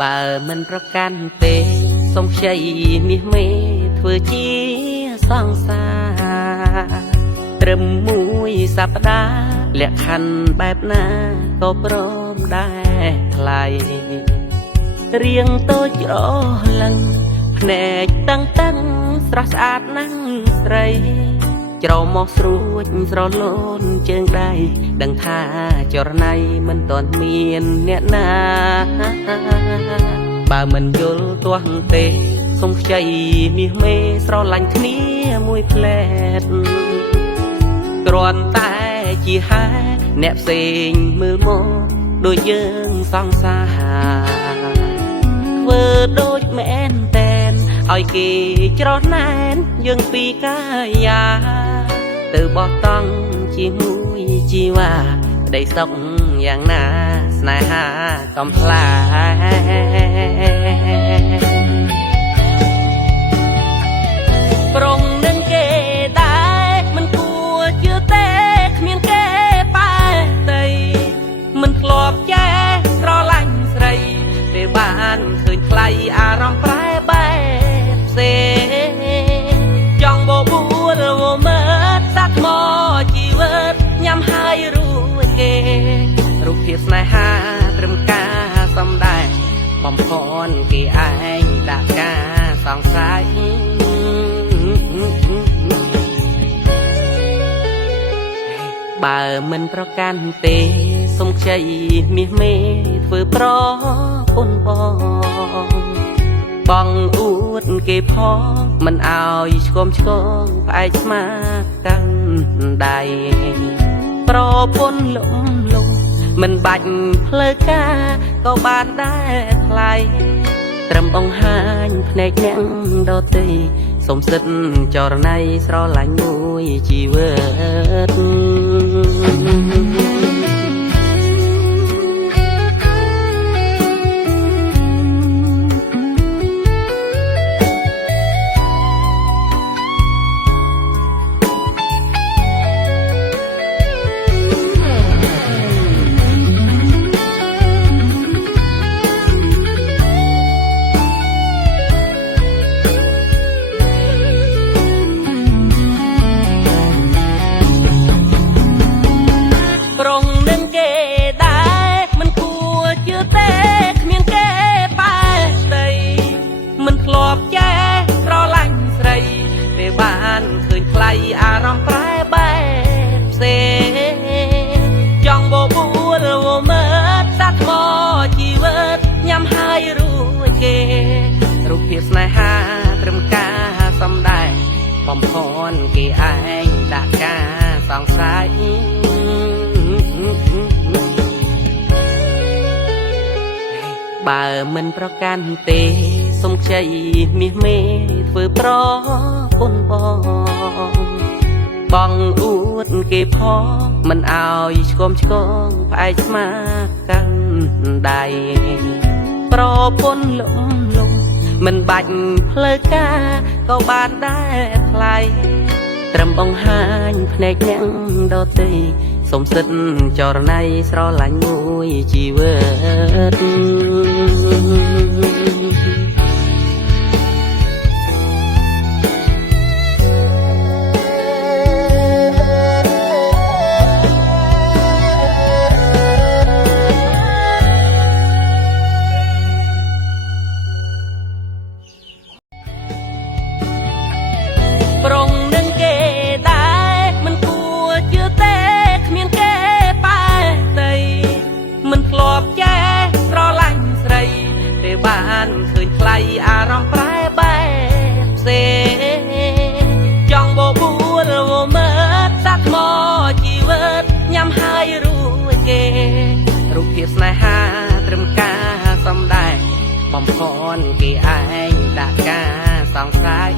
បើមិនប្រកាន់ទេសូមខ្ចីមាសមេធ្វើជាសង្សារត្រឹមមួយសប្តាហ៍លក្ខខណ្ឌបែបណាក៏ព្រមដែរថ្លៃរៀងតូចច្រឡឹងភ្នែកតឹងតឹងស្រស់ស្អាតណាស់ស្រីច្រមុះស្រួចស្រលូនជើងដៃដឹងថាចរណៃមិនទាន់មានអ្នកណាបើមិនយល់ទាស់ទេសូមខ្ចីមាសមេស្រឡាញ់គ្នាមួយផ្លែតគ្រាន់តែជាហេតុអ្នកផ្សេងមើលមកដូចយើងសង្សារធ្វើដូចមែនតែនឲ្យគេច្រណែនយើងពីកាយាទៅបោះតង់ជាមួយជីវ៉ាក្តីសុខយ៉ាងណាស្នេហាកំផ្លាប្រុងនឹងគេដែរមិនគួរជឿទេគ្មានគេបែតីមិនធ្លាប់ចេះស្រឡាញ់ស្រីពេលបានឃើញថ្លៃអារម្មណ៍ប្រែបែបផ្សេងចង់បបួលមើលសាក់មកជីវិតញ៉ាំហើយរួចគេរូបភាពស្នេហាត្រឹមការសំដែងបំផនគេឯងដាក់ការសង្ស័យបើមិនប្រកាន់ទេសូមខ្ចីមាសមេធ្វើប្រពន្ធបងអួតគេផងមិនអោយឆ្គមឆ្គងផ្អែកស្មាកាន់ដៃប្រពន្ធលំលំមិនបាច់ផ្លូវការក៏បានដែរថ្លៃត្រឹមបង្ហាញភ្នែកអ្នកដទៃសុំសិទ្ធចរណៃស្រឡាញ់មួយជីវិតបានឃើញថ្លៃអារម្មណ៍ប្រែបែបផ្សេងចង់បបួលមើលសាក់មកជីវិតញ៉ាំហើយរួចគេរូបភាពស្នេហាត្រឹមការសំដែងបំផនគេឯងដាក់ការសង្ស័យបើមិនប្រកាន់ទេសូមខ្ចីមាសមេធ្វើប្រពន្ធបងអួតគេផងមិនអោយឆ្គមឆ្គងផ្អែកស្មាកាន់ដៃប្រពន្ធលំលំមិនបាច់ផ្លូវការក៏បានដែរថ្លៃត្រឹមបង្ហាញភ្នែកអ្នកដទៃសុំសិទ្ធចរណៃស្រឡាញ់មួយជីវិតប្រុងនឹងគេដែរមិនគួរជឿទេគ្មានគេបែតីមិនធ្លាប់ចេះស្រឡាញ់ស្រីពេលបានឃើញថ្លៃអារម្មណ៍ប្រែបែបផ្សេងចង់បបួលមើលសាក់មកជីវិតញ៉ាំហើយរួចគេរូបភាពស្នេហាត្រឹមការសំដែងបំផនគេឯងដាក់ការសង្ស័យ